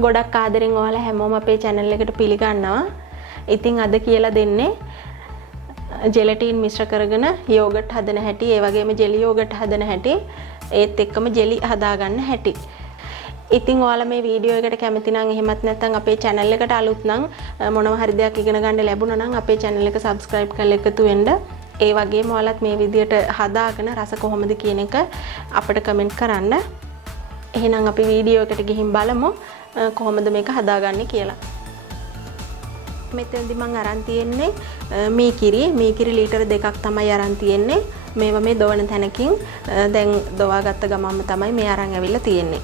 ගොඩක් ආදරෙන් ඔයාලා හැමෝම අපේ channel එකට පිළිගන්නවා. ඉතින් අද කියලා දෙන්නේ ජෙලටින් මිශ්‍ර කරගෙන යෝගට් හදන හැටි, ඒ වගේම ජෙලි යෝගට් හදන හැටි, ඒත් එක්කම ජෙලි හදාගන්න හැටි. ඉතින් ඔයාලා මේ වීඩියෝ එකට කැමති නම් එහෙමත් නැත්නම් අපේ channel එකට අලුත් නම් මොනවා හරි දෙයක් ඉගෙන ගන්න ලැබුණා නම් අපේ channel එක subscribe කරලා එකතු වෙන්න. ඒ වගේම ඔයාලත් මේ විදියට හදාගෙන රස කොහොමද කියන එක අපිට කමෙන්ට් කරන්න. එහෙනම් අපි වීඩියෝ එකට ගිහින් බලමු කොහොමද මේක හදාගන්නේ කියලා. මෙතනදී මම අරන් තියෙන්නේ මීකිරි ලීටර 2ක් තමයි අරන් තියෙන්නේ. මේවා මේ දොවන තැනකින් දැන් දොවාගත්ත ගමන්ම තමයි මේ අරන් ඇවිල්ලා තියෙන්නේ.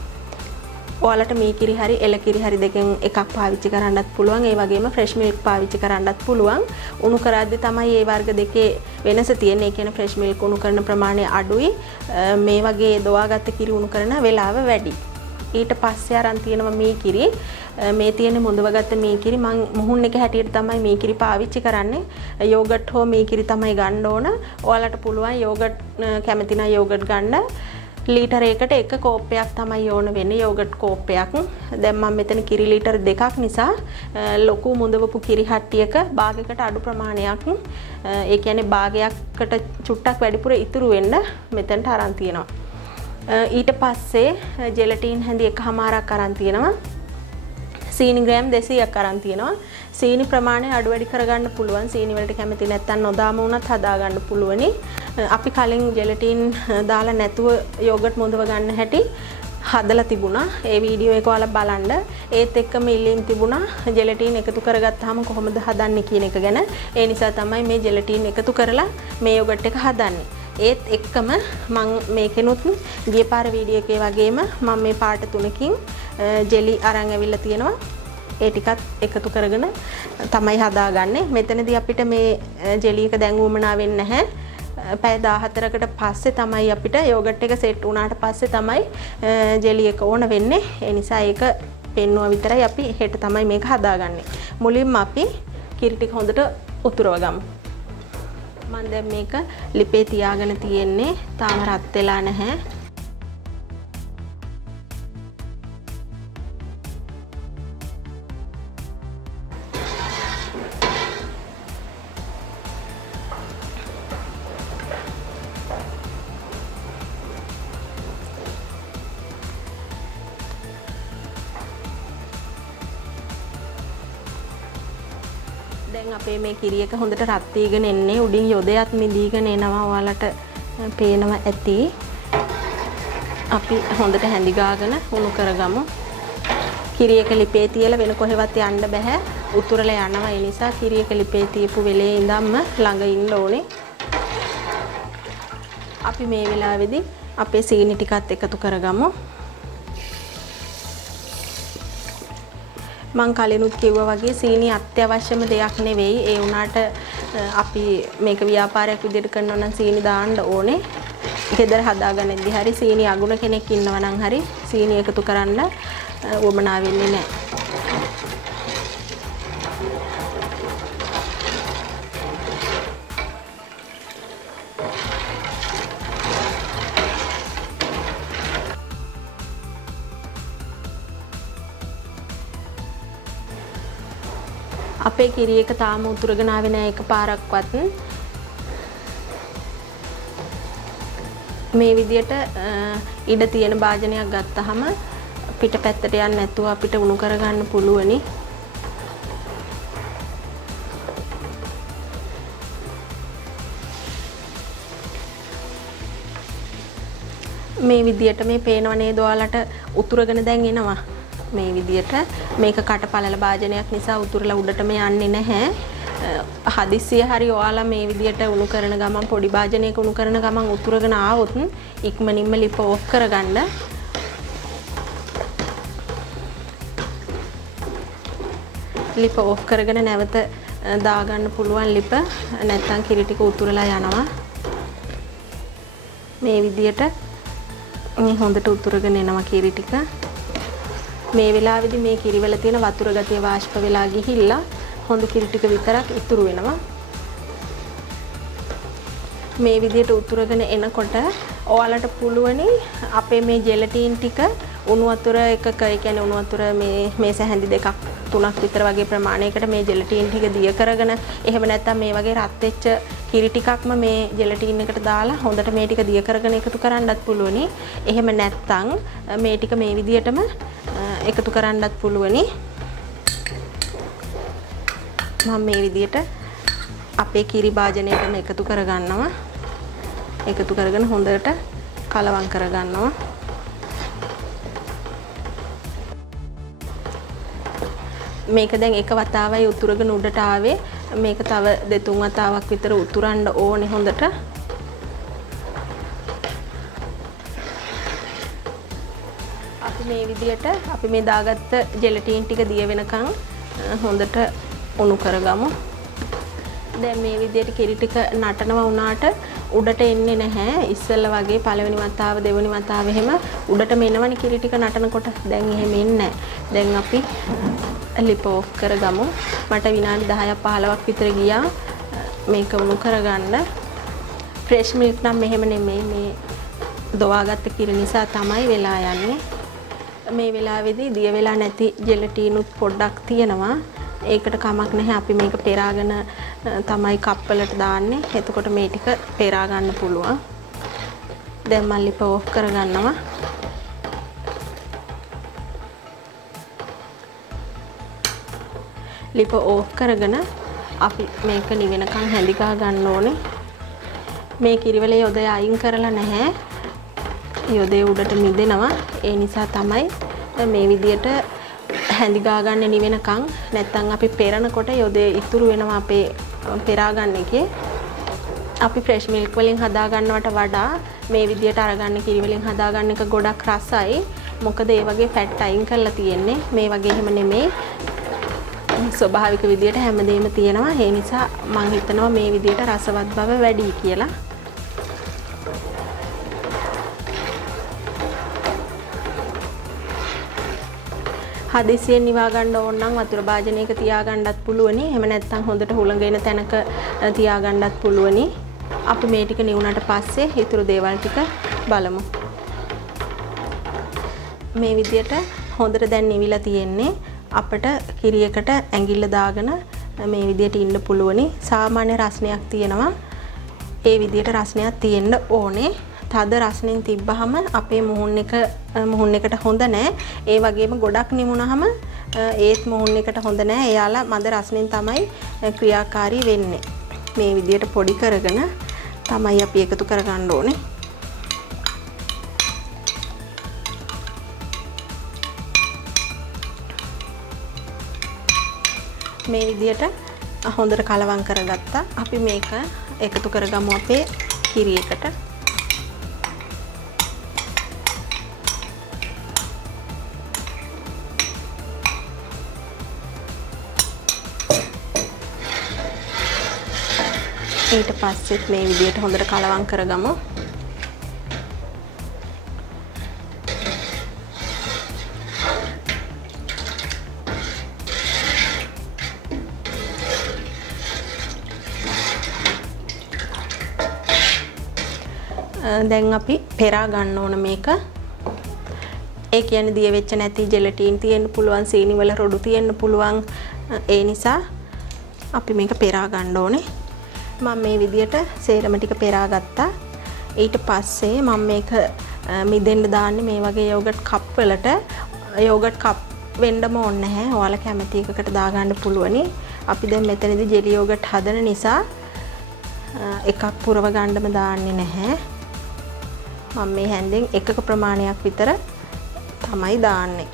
ඔයාලට මීකිරි හරි එළකිරි හරි දෙකෙන් එකක් පාවිච්චි කරන්නත් පුළුවන්. ඒ වගේම ෆ්‍රෙෂ් මිල්ක් පාවිච්චි කරන්නත් පුළුවන්. උණු කරද්දී තමයි මේ වර්ග දෙකේ වෙනස තියෙන්නේ. ඒ කියන්නේ ෆ්‍රෙෂ් මිල්ක් උණු කරන ප්‍රමාණය අඩුයි. මේ වගේ දොවාගත්ත කිරි උණු කරන වෙලාව වැඩි. ඊට පස්සේ අරන් තියෙනවා මීකිරි. මේ තියෙන්නේ මොඳවගත්ත මීකිරි. මම මුහුන් එක හැටියට තමයි මීකිරි පාවිච්චි කරන්නේ. යෝගට් හෝ මීකිරි තමයි ගන්න ඕන. ඔයාලට පුළුවන් යෝගට් කැමති නම් යෝගට් ගන්න. ලීටර එකකට එක කෝප්පයක් තමයි ඕන වෙන්නේ, යෝගට් කෝප්පයක්. දැන් මම මෙතන කිරි ලීටර 2ක් නිසා ලොකු මුඳවපු කිරි හට්ටියක භාගයකට අඩු ප්‍රමාණයක්, ඒ කියන්නේ භාගයකට චුට්ටක් වැඩිපුර ඉතුරු වෙන්න මෙතනට අරන් තියෙනවා. ඊට පස්සේ ජෙලටින් හැඳි එකමාරක් අරන් තියෙනවා. සීනි ග්‍රෑම් 200ක් අරන් තියෙනවා. සීනි ප්‍රමාණය අඩු වැඩි කරගන්න පුළුවන්. සීනි වලට කැමති නැත්නම් නොදාම වුණත් හදා ගන්න පුළුවනි. අපි කලින් ජෙලටින් දාලා නැතුව යෝගට් මොඳව ගන්න හැටි හදලා තිබුණා. ඒ වීඩියෝ එක ඔයාලා බලන්න. ඒත් එක්කම ඉල්ලීම් තිබුණා ජෙලටින් එකතු කරගත්තාම කොහොමද හදන්නේ කියන එක ගැන. ඒ නිසා තමයි මේ ජෙලටින් එකතු කරලා මේ යෝගට් එක හදන්නේ. ඒත් එක්කම මම මේකෙනුත් ගිය පාර වීඩියෝ එකේ වගේම මම මේ පාට තුනකින් ජෙලි අරන් ඇවිල්ලා තියෙනවා. ඒ ටිකත් එකතු කරගෙන තමයි හදාගන්නේ. මෙතනදී අපිට මේ ජෙලි එක දැන් උවමනා වෙන්නේ නැහැ. පැය 14කට පස්සේ තමයි අපිට යෝගට් එක සෙට් වුණාට පස්සේ තමයි ජෙලි එක ඕන වෙන්නේ. ඒ නිසා ඒක පෙන්නුවා විතරයි. අපි හෙට තමයි මේක හදාගන්නේ. මුලින්ම අපි කිරි ටික හොඳට උතුරව ගමු. මම දැන් මේක ලිපේ තියාගෙන තියෙන්නේ. තාම රත් වෙලා නැහැ. දැන් අපේ මේ කිරි එක හොඳට රත් වීගෙන එන්නේ. උඩින් යොදයක් මිදීගෙන එනවා. ඔයාලට පේනවා ඇති. අපි හොඳට හැඳි ගාගෙන උණු කරගමු. කිරි එක ලිපේ තියලා වෙන කොහෙවත් යන්න බෑ. උතුරලා යනවා. ඒ නිසා කිරි එක ලිපේ තියපු වෙලේ ඉඳන්ම ළඟ ඉන්න ඕනේ. අපි මේ වෙලාවේදී අපේ සීනි ටිකත් එකතු කරගමු. මං කලිනුත් කිව්වා වගේ සීනි අත්‍යවශ්‍යම දෙයක් නෙවෙයි. ඒ වුණාට අපි මේක ව්‍යාපාරයක් විදිහට කරනවා නම් සීනි දාන්න ඕනේ. ගෙදර හදාගන්නදී හරි සීනි අගුණ කෙනෙක් ඉන්නවා නම් හරි සීනි එකතු කරන්න වමනා වෙන්නේ නැහැ. අපේ කිරි එක තාම උතුරගෙන ආවේ නැහැ එකපාරක්වත්. මේ විදියට ඉඩ තියෙන භාජනයක් ගත්තාම පිටපැත්තට යන්නේ නැතුව අපිට උණු කරගන්න පුළුවනි. මේ විදියට මේ පේනව නේද ඔයාලට උතුරගෙන දැන් එනවා. මේ විදියට මේක කටපළල භාජනයක් නිසා උතුරලා උඩටම යන්නේ නැහැ. හදිස්සිය හරි ඔයාලා මේ විදියට උණු කරන ගමන් පොඩි භාජනයක උණු කරන ගමන් උතුරගෙන ආවොත් ඉක්මනින්ම ලිප ඕෆ් කරගන්න. ලිප ඕෆ් කරගෙන නැවත දාගන්න පුළුවන් ලිප. නැත්නම් කිරි ටික උතුරලා යනවා. මේ විදියට මේ හොඳට උතුරගෙන එනවා කිරි ටික. මේ වෙලාවේදී මේ කිරි වල තියෙන වතුර ගතිය වාෂ්ප වෙලා ගිහිල්ලා හොඳ කිරි ටික විතරක් ඉතුරු වෙනවා. මේ විදියට උතුරගෙන එනකොට ඔයාලට පුළුවනි අපේ මේ ජෙලටින් ටික උණු වතුර එකක ඒ කියන්නේ උණු වතුර මේ මේස හැඳි දෙකක් තුනක් විතර වගේ ප්‍රමාණයකට මේ ජෙලටින් ටික දිය කරගෙන එහෙම නැත්නම් මේ වගේ රත් වෙච්ච කිරි ටිකක්ම මේ ජෙලටින් එකට දාලා හොඳට මේ ටික දිය කරගෙන එකතු කරන්නත් පුළුවනි. එහෙම නැත්නම් මේ ටික මේ විදියටම එකතු කරන්නත් පුළුවනි. මම මේ විදියට අපේ කිරි භාජනයටම එකතු කරගන්නවා. එකතු කරගෙන හොඳට කලවම් කරගන්නවා. මේක දැන් එක වතාවයි උතුරගෙන උඩට ආවේ. මේක තව දෙතුන් වතාවක් විතර උතුරන්න ඕනේ හොඳට. අපි මේ විදියට අපි මේ දාගත්ත ජෙලටින් ටික දිය වෙනකන් හොඳට උණු කරගමු. දැන් මේ විදියට කිරි ටික නටනවා වුණාට උඩට එන්නේ නැහැ. ඉස්සෙල්ලා වගේ පළවෙනි වතාව දෙවෙනි වතාව එහෙම උඩට මෙනවනේ කිරි ටික නටනකොට. දැන් එහෙම එන්නේ නැහැ. දැන් අපි ලිප ඔෆ් කරගමු. මට විනාඩි 10ක් 15ක් විතර ගියා මේක උණු කරගන්න. ෆ්‍රෙෂ් මිල්ක් නම් මෙහෙම නෙමෙයි, මේ දොවාගත්ත කිරි නිසා තමයි වෙලා යන්නේ. මේ වෙලාවේදී දිය වෙලා නැති ජෙලටිනුත් පොඩ්ඩක් තියෙනවා. ඒකට කමක් නැහැ. අපි මේක පෙරාගෙන තමයි කප් වලට දාන්නේ. එතකොට මේ ටික පෙරා ගන්න පුළුවන්. දැන් මම ලිප ඔෆ් කරගන්නවා. ලිප ඕෆ් කරගෙන අපි මේක නිවෙනකන් හැඳිගා ගන්න ඕනේ. මේ කිරිවල යොදය අයින් කරලා නැහැ. යොදේ උඩට මිදෙනවා. ඒ නිසා තමයි මේ විදියට හැඳිගා ගන්න නිවෙනකන්. නැත්තම් අපි පෙරනකොට යොදේ ඉතුරු වෙනවා අපේ පෙරා ගන්න එකේ. අපි ෆ්‍රෙෂ් මිල්ක් වලින් හදා ගන්නවට වඩා මේ විදියට අරගන්න කිරි වලින් හදා ගන්න එක ගොඩක් රසයි. මොකද ඒ වගේ ෆැට් අයින් කරලා තියෙන්නේ. මේ වගේ එහෙම නෙමෙයි. ස්වභාවික විදියට හැමදේම තියෙනවා. ඒ නිසා මම හිතනවා මේ විදියට රසවත් බව වැඩි කියලා. හදිසියෙන් නිවා ගන්න ඕන නම් වතුර භාජනයක තියා ගන්නත් පුළුවනි. එහෙම නැත්නම් හොඳට හුළඟ එන තැනක තියා ගන්නත් පුළුවනි. අපි මේ ටික නිවුණාට පස්සේ ඊතුරු දේවල් ටික බලමු. මේ විදියට හොඳට දැන් නිවිලා තියෙන්නේ. අපිට කිරියකට ඇඟිල්ල දාගෙන මේ විදියට ඉන්න පුළුවනි. සාමාන්‍ය රසණයක් තියෙනවා. ඒ විදියට රසණයක් තියෙන්න ඕනේ. තද රසණින් තිබ්බහම අපේ මුහුන් එකට හොඳ නැහැ. ඒ වගේම ගොඩක් නිමුනහම ඒත් මුහුන් එකට හොඳ නැහැ. එයාලා මද රසණින් තමයි ක්‍රියාකාරී වෙන්නේ. මේ විදියට පොඩි කරගෙන තමයි අපි එකතු කරගන්න ඕනේ. මේ විදියට හොඳට කලවම් කරගත්තා. අපි මේක එකතු කරගමු අපේ කිරියකට. ඊට පස්සෙත් මේ විදියට හොඳට කලවම් කරගමු. දැන් අපි පෙරා ගන්න ඕන මේක. ඒ කියන්නේ දිය වෙච්ච නැති ජෙලටින් තියෙන්න පුළුවන්, සීනි වල රොඩු තියෙන්න පුළුවන්. ඒ නිසා අපි මේක පෙරා ගන්න ඕනේ. මම මේ විදියට සේරම ටික පෙරා ගත්තා. ඊට පස්සේ මම මේක මිදෙන්න දාන්නේ මේ වගේ යෝගට් කප් වලට. යෝගට් කප් වෙන්නම ඕනේ නැහැ. ඔයාලා කැමති එකකට දා ගන්න පුළුවනි. අපි දැන් මෙතනදී ජෙලි යෝගට් හදන නිසා එකක් පුරව ගන්නම දාන්නේ නැහැ. මම මේ හැන්දෙන් එකක ප්‍රමාණයක් විතර තමයි දාන්නේ.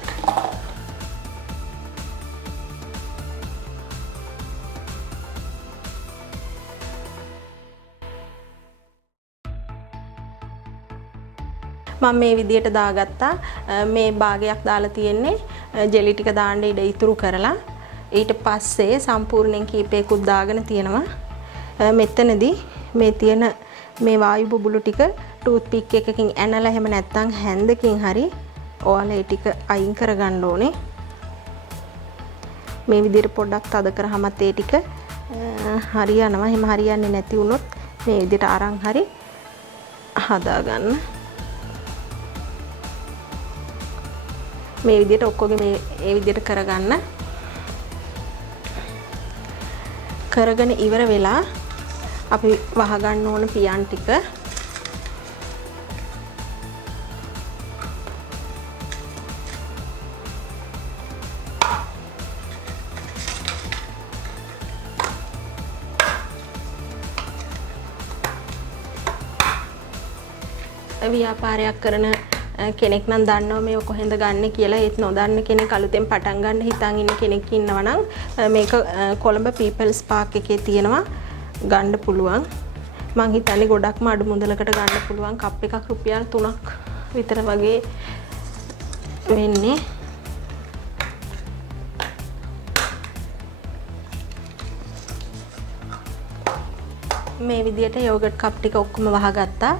මම මේ විදියට දාගත්තා. මේ භාගයක් දාලා තියෙන්නේ ජෙලි ටික දාන්න ඉඩ ඉතුරු කරලා. ඊට පස්සේ සම්පූර්ණයෙන් කීපයකුත් දාගෙන තියෙනවා. මෙතනදී මේ තියෙන මේ වායු බුබුලු ටික ටූත් පික් එකකින් ඇනලා එහෙම නැත්නම් හැන්දකින් හරි ඔයාලා ඒ ටික අයින් කරගන්න ඕනේ. මේ විදිහට පොඩ්ඩක් තද කරාමත් ඒ ටික හරියනවා. එහෙම හරියන්නේ නැති වුණොත් මේ විදිහට අරන් හරි හදාගන්න. මේ විදිහට ඔක්කොගේ මේ ඒ විදිහට කරගෙන ඉවර වෙලා අපි වහ ගන්න ඕන පියන් ටික ව්‍යාපාරයක් කරන කෙනෙක් නම් දන්නවා මේ කොහෙන්ද ගන්න කියලා. ඒත් නොදන්න කෙනෙක් අලුතෙන් පටන් ගන්න හිතන් ඉන්න කෙනෙක් ඉන්නවා නම් මේක කොළඹ පීපල්ස් පාක් එකේ තියෙනවා ගන්න පුළුවන්. මං හිතන්නේ ගොඩක්ම අඩු මුදලකට ගන්න පුළුවන්. කප් එකක් රුපියල් 3ක් විතර වගේ වෙන්නේ. මේ විදිහට යෝගට් කප් ටික ඔක්කොම වහගත්තා.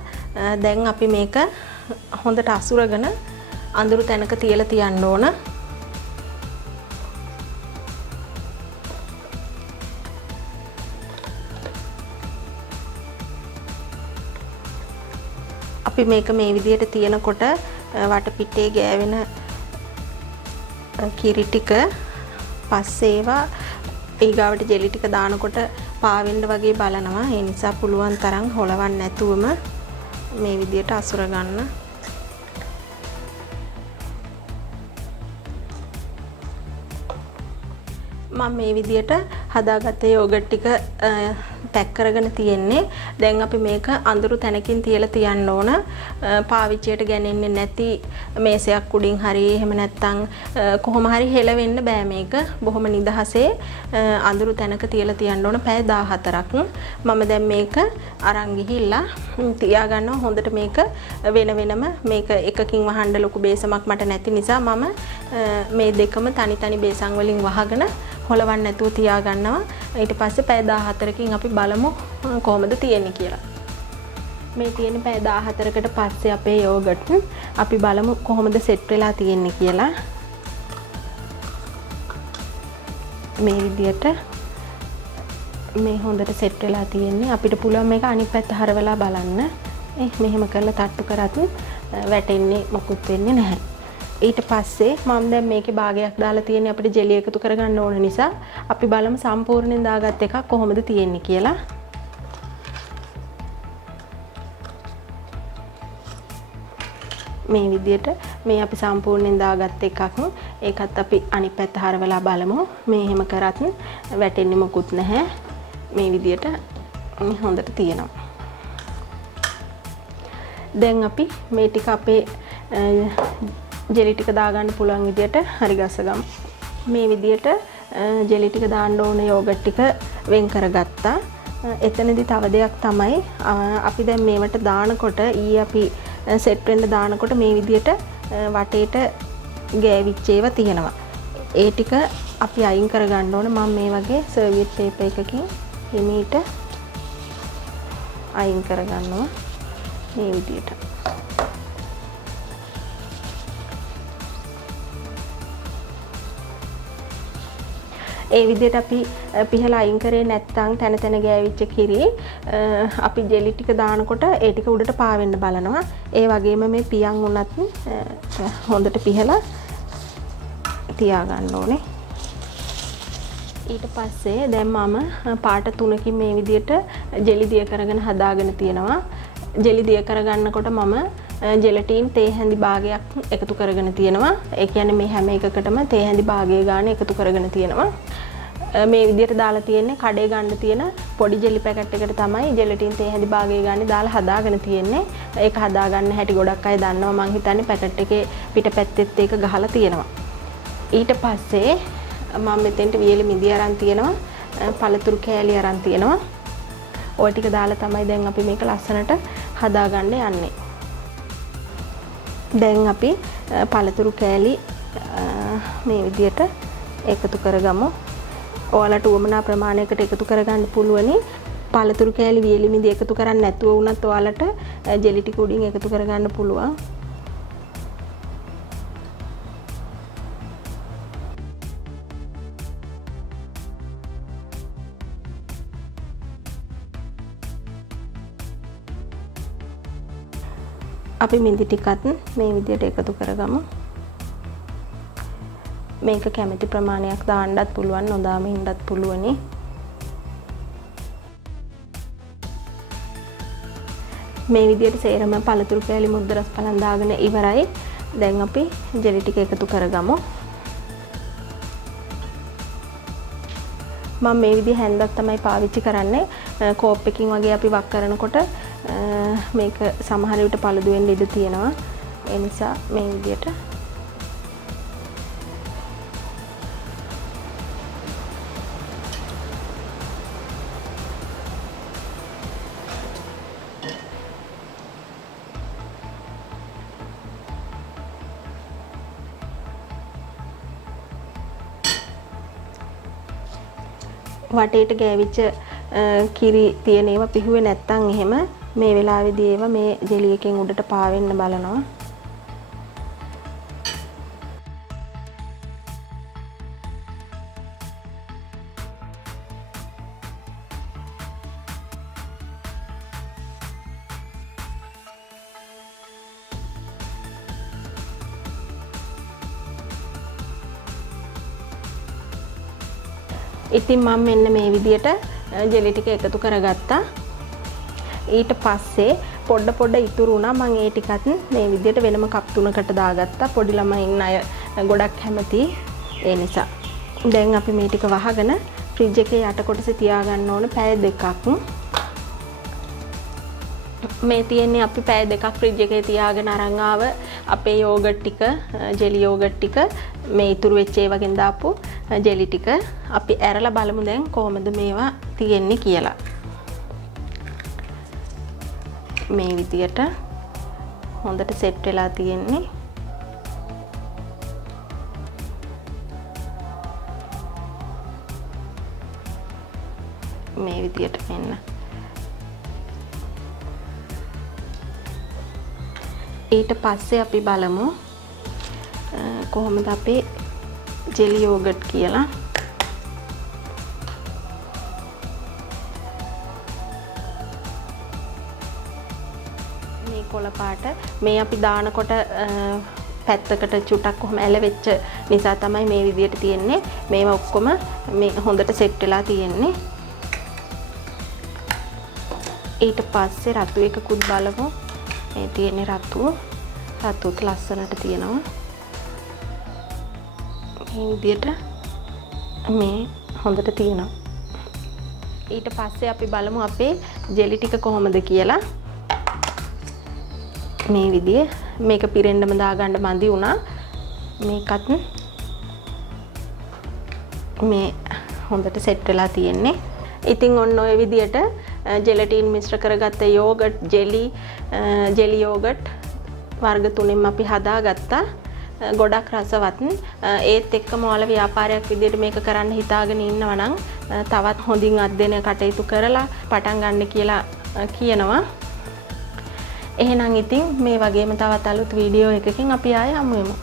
දැන් අපි මේක හොඳට අසුරගෙන අඳුරු තැනක තියලා තියන්න ඕන. අපි මේක මේ විදිහට තියනකොට වටපිටේ ගෑවෙන කිරි ටික පස්සේ ඒවා ඊගාවට ජෙලි ටික දානකොට පාවෙන්න වගේ බලනවා. ඒ නිසා පුළුවන් තරම් හොලවන්න නැතුවම මේ විදිහට අසුර ගන්න. මම මේ විදිහට හදාගත්ත යෝගට් ටික පැක් කරගෙන තියෙන්නේ. දැන් අපි මේක අඳුරු තැනකින් තියලා තියන්න ඕන. පාවිච්චියට ගන්නේ නැති මේසයක් උඩින් හරි එහෙම නැත්නම් කොහොම හරි හෙලවෙන්න බෑ මේක. බොහොම නිදහසේ අඳුරු තැනක තියලා තියන්න ඕන පැය 14ක්. මම දැන් මේක අරන් ගිහිල්ලා තියා ගන්නවා. හොඳට මේක වෙන වෙනම මේක එකකින් වහන්න ලොකු බේසමක් මට නැති නිසා මම මේ දෙකම තනි තනි බේසම් වලින් වහගෙන හොලවන්න නැතුව තියා ගන්නවා. ඊට පස්සේ පැය 14කින් අපි බලමු කොහොමද තියෙන්නේ කියලා. මේ තියෙන පැය 14කට පස්සේ අපේ යෝගට් අපි බලමු කොහොමද සෙට් වෙලා තියෙන්නේ කියලා. මේ විදියට මේ හොඳට සෙට් වෙලා තියෙන්නේ. අපිට පුළුවන් මේක අනිත් පැත්ත හරවලා බලන්න. මෙහෙම කරලා තට්ටු කරත් වැටෙන්නේ මොකුත් වෙන්නේ නැහැ. ඊට පස්සේ මම දැන් මේකේ භාගයක් දාලා තියෙන්නේ අපිට ජෙලි එකතු කරගන්න ඕන නිසා අපි බලමු සම්පූර්ණයෙන් දාගත් එකක් කොහොමද තියෙන්නේ කියලා. මේ විදිහට මේ අපි සම්පූර්ණයෙන් දාගත් එකක්. ඒකත් අපි අනිත් පැත්ත හරවලා බලමු. මේ එහෙම කරත් වැටෙන්නේ මොකුත් නැහැ. මේ විදිහට හොඳට තියෙනවා. දැන් අපි මේ ටික අපේ ජෙලි ටික දාගන්න පුළුවන් විදියට හරි ගස්සගමු. මේ විදියට ජෙලි ටික දාන්න ඕන යෝගට් ටික වෙන් කරගත්තා. එතනදී තව දෙයක් තමයි අපි දැන් මේවට දානකොට අපි සෙට් වෙන්න දානකොට මේ විදියට වටේට ගෑවිච්ච ඒවා තියෙනවා. ඒ ටික අපි අයින් කරගන්න ඕන. මම මේ වගේ සර්වියට් පේපර් එකකින් හිමීට අයින් කරගන්නවා මේ විදියට. ඒ විදිහට අපි පිහලා අයින් කරේ නැත්නම් තන තන ගෑවිච්ච කිරි අපි ජෙලි ටික දානකොට ඒ ටික උඩට පාවෙන්න බලනවා. ඒ වගේම මේ පියන් උනත් හොඳට පිහලා තියා ගන්න ඕනේ. ඊට පස්සේ දැන් මම පාට 3කින් මේ විදිහට ජෙලි දිය කරගෙන හදාගෙන තියෙනවා. ජෙලි දිය කරගන්නකොට මම ජෙලටින් තේ හැඳි භාගයක් එකතු කරගෙන තියෙනවා. ඒ කියන්නේ මේ හැම එකකටම තේ හැඳි භාගය ගන්න එකතු කරගෙන තියෙනවා. මේ විදිහට දාලා තියෙන්නේ කඩේ ගන්න තියෙන පොඩි ජෙලි පැකට් එකට තමයි ජෙලටින් තේ හැඳි භාගය ගන්න දාලා හදාගෙන තියෙන්නේ. ඒක හදාගන්න හැටි ගොඩක් අය දන්නවා. මම හිතන්නේ පැකට් එකේ පිටපැත්තෙත් ඒක ගහලා තියෙනවා. ඊට පස්සේ මම මෙතෙන්ට වියලි මිදි අරන් තියෙනවා. පළතුරු කෑලි අරන් තියෙනවා. ඔය ටික දාලා තමයි දැන් අපි මේක ලස්සනට හදාගන්න යන්නේ. දැන් අපි පළතුරු කෑලි මේ විදිහට එකතු කරගමු. ඔයාලට උවමනා ප්‍රමාණයකට එකතු කරගන්න පුළුවනි. පළතුරු කෑලි වියලි මිදි එකතු කරන්නේ නැතුව වුණත් ඔයාලට ජෙලි ටික උඩින් එකතු කරගන්න පුළුවන්. අපි මිදි ටිකත් මේ විදිහට එකතු කරගමු. මේක කැමති ප්‍රමාණයක් දාන්නත් පුළුවන්, නොදාම ඉන්නත් පුළුවනි. මේ විදිහට සේරම පළතුරු කෑලි මුද්ද රස පලන් දාගෙන ඉවරයි. දැන් අපි ජෙලි ටික එකතු කරගමු. මම මේ විදිහ හැන්දක් තමයි පාවිච්චි කරන්නේ. කෝප් එකකින් වගේ අපි වක් කරනකොට මේක සමහර විට පළුදු වෙන්න ඉඩ තියෙනවා. ඒ නිසා මේ විදිහට වටේට ගෑවිච්ච කිරි තියෙන ඒවා පිහුවේ නැත්තම් එහෙම මේ වෙලාවේදී ඒවා මේ ජෙලි එකෙන් උඩට පාවෙන්න බලනවා. ඉතින් මම මෙන්න මේ විදියට ජෙලි ටික එකතු කරගත්තා. ඊට පස්සේ පොඩ ඉතුරු වුණා. මම ඒ ටිකත් මේ විදියට වෙනම කප් 3කට දාගත්තා. පොඩි ළමයි ඉන්න අය ගොඩක් කැමති. ඒ නිසා දැන් අපි මේ ටික වහගෙන ෆ්‍රිජ් එකේ යට කොටසේ තියාගන්න ඕන පැය 2ක්. මේ තියෙන්නේ අපි පැය 2ක් ෆ්‍රිජ් එකේ තියාගෙන අරන් ආව අපේ යෝගට් ටික, ජෙලි යෝගට් ටික, මේ ඉතුරු වෙච්ච ඒවාගෙන් දාපු ජෙලි ටික අපි ඇරලා බලමු දැන් කොහොමද මේවා තියෙන්නේ කියලා. මේ විදියට හොඳට සෙට් වෙලා තියෙන්නේ. මේ විදියට මෙන්න. ඊට පස්සේ අපි බලමු කොහොමද අපේ ජෙලි යෝගට් කියලා. මේ කොළ පාට මේ අපි දානකොට පැත්තකට චුටක් කොහොම ඇලවෙච්ච නිසා තමයි මේ විදියට තියෙන්නේ. මේවා ඔක්කොම මේ හොඳට සෙට් වෙලා තියෙන්නේ. ඊට පස්සේ රතු එකකුත් බලමු. මේ තියෙන්නේ රතුත් ලස්සනට තියෙනවා. මේ විදියට මේ හොඳට තියෙනවා. ඊට පස්සේ අපි බලමු අපේ ජෙලි ටික කොහොමද කියලා. මේ විදිය මේක පිරෙන්නම දාගන්න මදි වුණා. මේකත් මේ හොඳට සෙට් වෙලා තියෙන්නේ. ඉතින් ඔන්න ඔය විදියට ජෙලටින් මිශ්‍ර කරගත්ත යෝගට් ජෙලි යෝගට් වර්ග 3න් අපි හදාගත්තා. ගොඩක් රසවත්. ඒත් එක්කම ඔයාලා ව්‍යාපාරයක් විදිහට මේක කරන්න හිතාගෙන ඉන්නවා නම් තවත් හොඳින් අධ්‍යයනය කටයුතු කරලා පටන් ගන්න කියලා කියනවා. එහෙනම් ඉතින් මේ වගේම තවත් අලුත් වීඩියෝ එකකින් අපි ආයෙ හමු වෙමු.